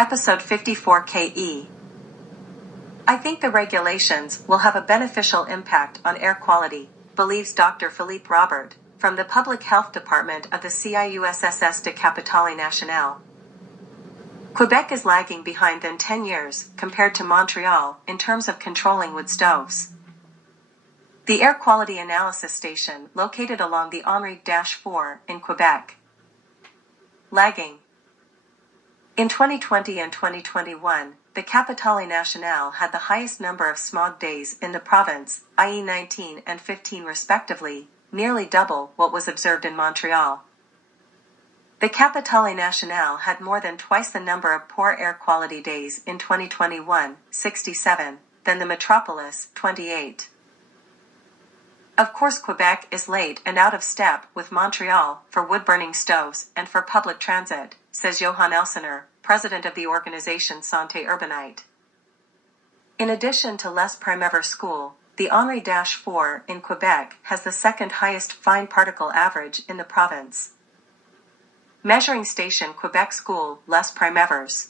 Episode 54 KE. I think the regulations will have a beneficial impact on air quality, believes Dr. Philippe Robert, from the Public Health Department of the CIUSSS de Capitale Nationale. Quebec is lagging behind than 10 years compared to Montreal in terms of controlling wood stoves. The Air Quality Analysis Station located along the Henri-4 in Quebec. Lagging. In 2020 and 2021, the Capitale Nationale had the highest number of smog days in the province, i.e. 19 and 15 respectively, nearly double what was observed in Montreal. The Capitale Nationale had more than twice the number of poor air quality days in 2021, 67, than the metropolis, 28. Of course, Quebec is late and out of step with Montreal for wood-burning stoves and for public transit, says Johan Elsener, president of the organization Santé Urbanite. In addition to Les Primever School, the Henri-4 in Quebec has the second highest fine particle average in the province. Measuring Station Quebec School, Les Primevers.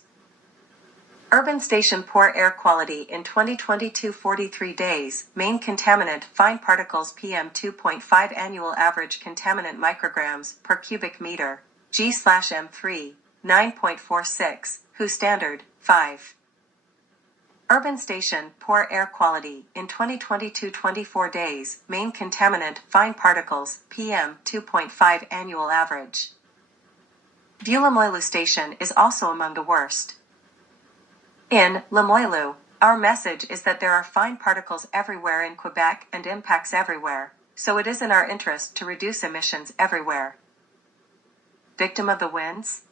Urban Station Poor Air Quality in 2022 43 days, main contaminant fine particles PM2.5 annual average contaminant micrograms per cubic meter, G/M3, 9.46, WHO standard, 5. Urban Station Poor Air Quality in 2022 24 days, main contaminant fine particles PM2.5 annual average. Vieux-Limoilou Station is also among the worst. In Limoilou, our message is that there are fine particles everywhere in Quebec and impacts everywhere, so it is in our interest to reduce emissions everywhere. Victim of the winds?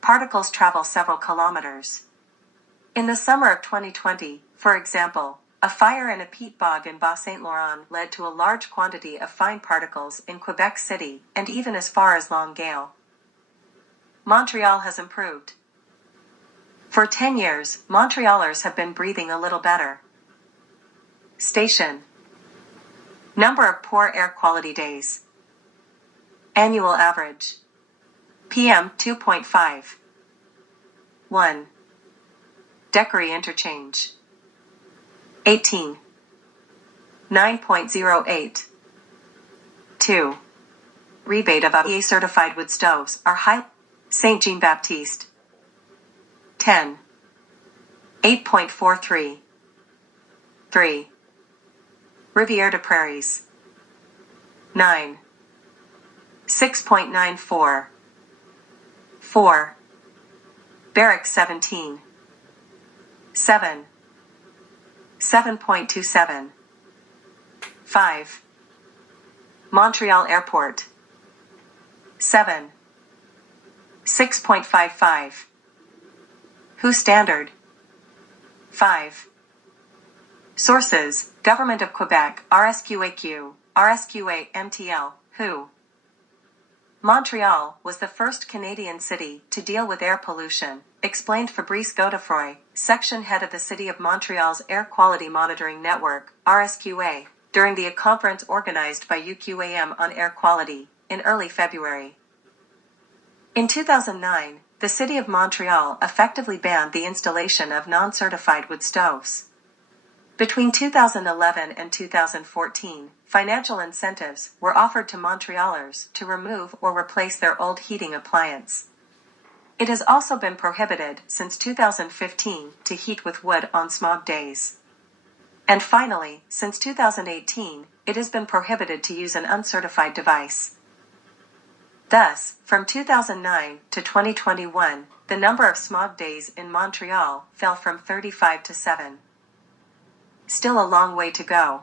Particles travel several kilometers. In the summer of 2020, for example, a fire in a peat bog in Bas-Saint-Laurent led to a large quantity of fine particles in Quebec City and even as far as Longueuil. Montreal has improved. For 10 years, Montrealers have been breathing a little better. Station. Number of poor air quality days. Annual average. PM 2.5. 1. Decory Interchange. 18. 9.08. 2. Rebate of AVA certified wood stoves are high. Saint Jean Baptiste. 10. 8.43. 3. Rivière des Prairies. 9. 6.94. 4. Barrack 17. 7. 7.27. 5. Montreal Airport. 7. 6.55. WHO standard. 5. Sources: Government of Quebec, RSQAQ, RSQA MTL, WHO. Montreal was the first Canadian city to deal with air pollution, explained Fabrice Godefroy, section head of the City of Montreal's Air Quality Monitoring Network, RSQA, during the conference organized by UQAM on air quality, in early February. In 2009, the City of Montreal effectively banned the installation of non-certified wood stoves. Between 2011 and 2014, financial incentives were offered to Montrealers to remove or replace their old heating appliance. It has also been prohibited since 2015 to heat with wood on smog days. And finally, since 2018, it has been prohibited to use an uncertified device. Thus, from 2009 to 2021, the number of smog days in Montreal fell from 35 to 7. Still a long way to go.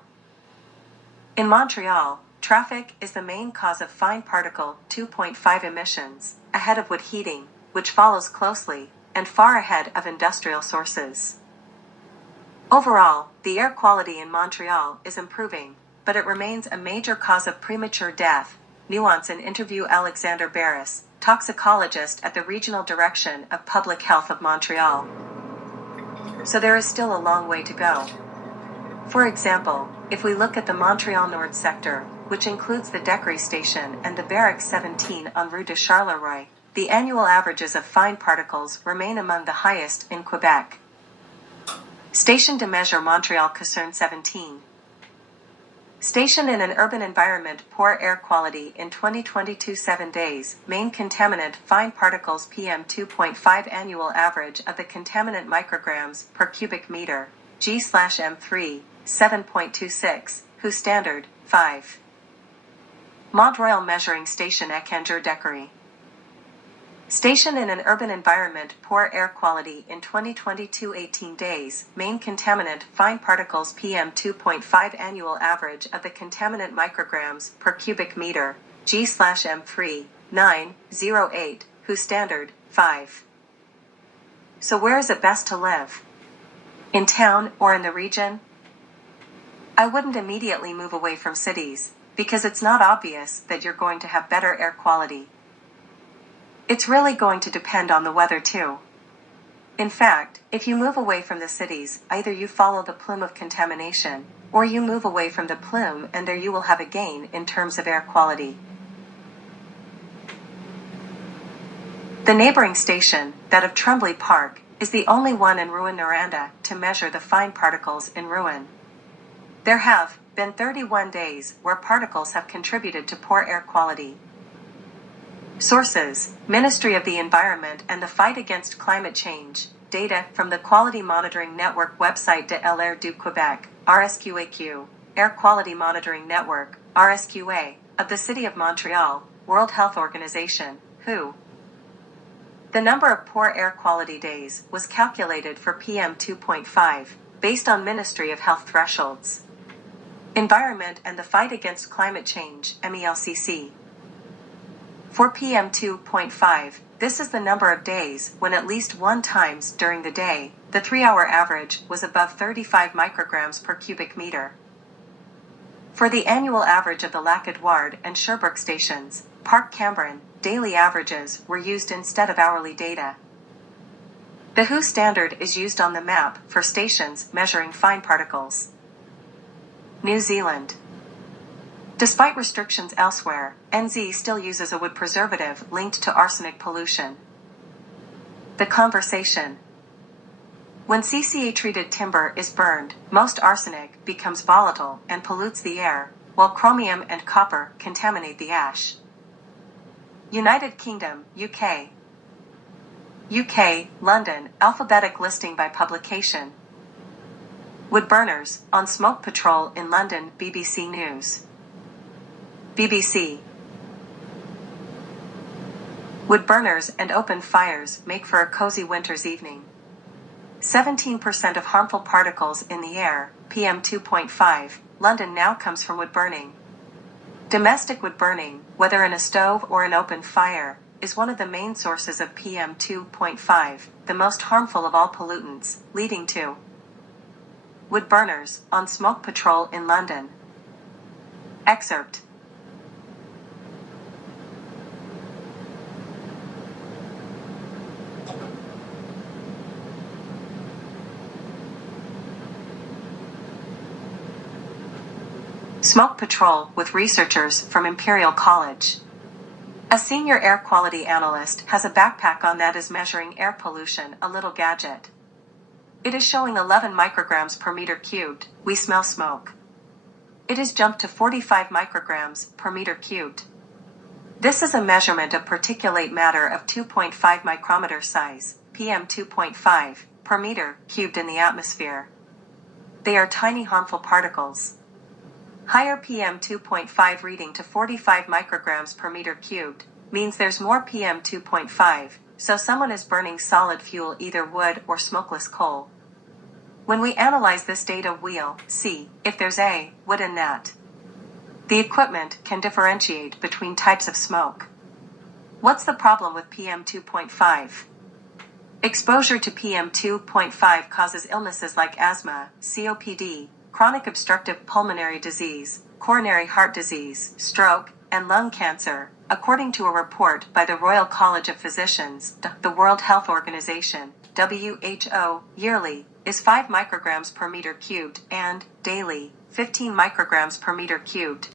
In Montreal, traffic is the main cause of fine particle 2.5 emissions, ahead of wood heating, which follows closely, and far ahead of industrial sources. Overall, the air quality in Montreal is improving, but it remains a major cause of premature death. Nuance in interview Alexander Barris, toxicologist at the Regional Direction of Public Health of Montreal. So there is still a long way to go. For example, if we look at the Montreal Nord sector, which includes the Decory Station and the Barrack 17 on Rue de Charleroi, the annual averages of fine particles remain among the highest in Quebec. Station de Measure Montreal Concern 17. Station in an urban environment, poor air quality in 2022 7 days, main contaminant fine particles PM2.5 annual average of the contaminant micrograms per cubic meter, G/M3, 7.26, WHO standard, 5. Mont-Royal Measuring Station Écanger-Décarie. Station in an urban environment, poor air quality in 2022 18 days, main contaminant fine particles PM2.5 annual average of the contaminant micrograms per cubic meter, G/M3, 9.08, WHO standard, 5. So where is it best to live? In town or in the region? I wouldn't immediately move away from cities, because it's not obvious that you're going to have better air quality. It's really going to depend on the weather too. In fact, if you move away from the cities, either you follow the plume of contamination, or you move away from the plume and there you will have a gain in terms of air quality. The neighboring station, that of Tremblay Park, is the only one in Rouyn-Noranda to measure the fine particles in Rouyn. There have been 31 days where particles have contributed to poor air quality. Sources: Ministry of the Environment and the Fight Against Climate Change. Data from the Quality Monitoring Network website de l'Air du Québec, RSQAQ, Air Quality Monitoring Network, RSQA, of the City of Montreal, World Health Organization, WHO. The number of poor air quality days was calculated for PM2.5, based on Ministry of Health thresholds. Environment and the Fight Against Climate Change, MELCC. For PM2.5, this is the number of days when at least one times during the day, the 3-hour average was above 35 micrograms per cubic meter. For the annual average of the Lac-Edouard and Sherbrooke stations, Park Cambron, daily averages were used instead of hourly data. The WHO standard is used on the map for stations measuring fine particles. New Zealand. Despite restrictions elsewhere, NZ still uses a wood preservative linked to arsenic pollution. The conversation. When CCA-treated timber is burned, most arsenic becomes volatile and pollutes the air, while chromium and copper contaminate the ash. United Kingdom, UK. UK, London, alphabetic listing by publication. Wood burners, on smoke patrol in London, BBC News. BBC. Wood burners and open fires make for a cozy winter's evening. 17% of harmful particles in the air, PM2.5, London now comes from wood burning. Domestic wood burning, whether in a stove or an open fire, is one of the main sources of PM2.5, the most harmful of all pollutants, leading to wood burners on smoke patrol in London. Excerpt. Smoke patrol with researchers from Imperial College. A senior air quality analyst has a backpack on that is measuring air pollution, a little gadget. It is showing 11 micrograms per meter cubed. We smell smoke. It has jumped to 45 micrograms per meter cubed. This is a measurement of particulate matter of 2.5 micrometer size, PM2.5, per meter cubed in the atmosphere. They are tiny harmful particles. Higher PM2.5 reading to 45 micrograms per meter cubed means there's more PM2.5, so someone is burning solid fuel, either wood or smokeless coal. When we analyze this data, we'll see if there's wood in that. The equipment can differentiate between types of smoke. What's the problem with PM2.5? Exposure to PM2.5 causes illnesses like asthma, COPD, chronic obstructive pulmonary disease, coronary heart disease, stroke, and lung cancer, according to a report by the Royal College of Physicians. The World Health Organization, WHO, yearly is 5 micrograms per meter cubed and, daily, 15 micrograms per meter cubed.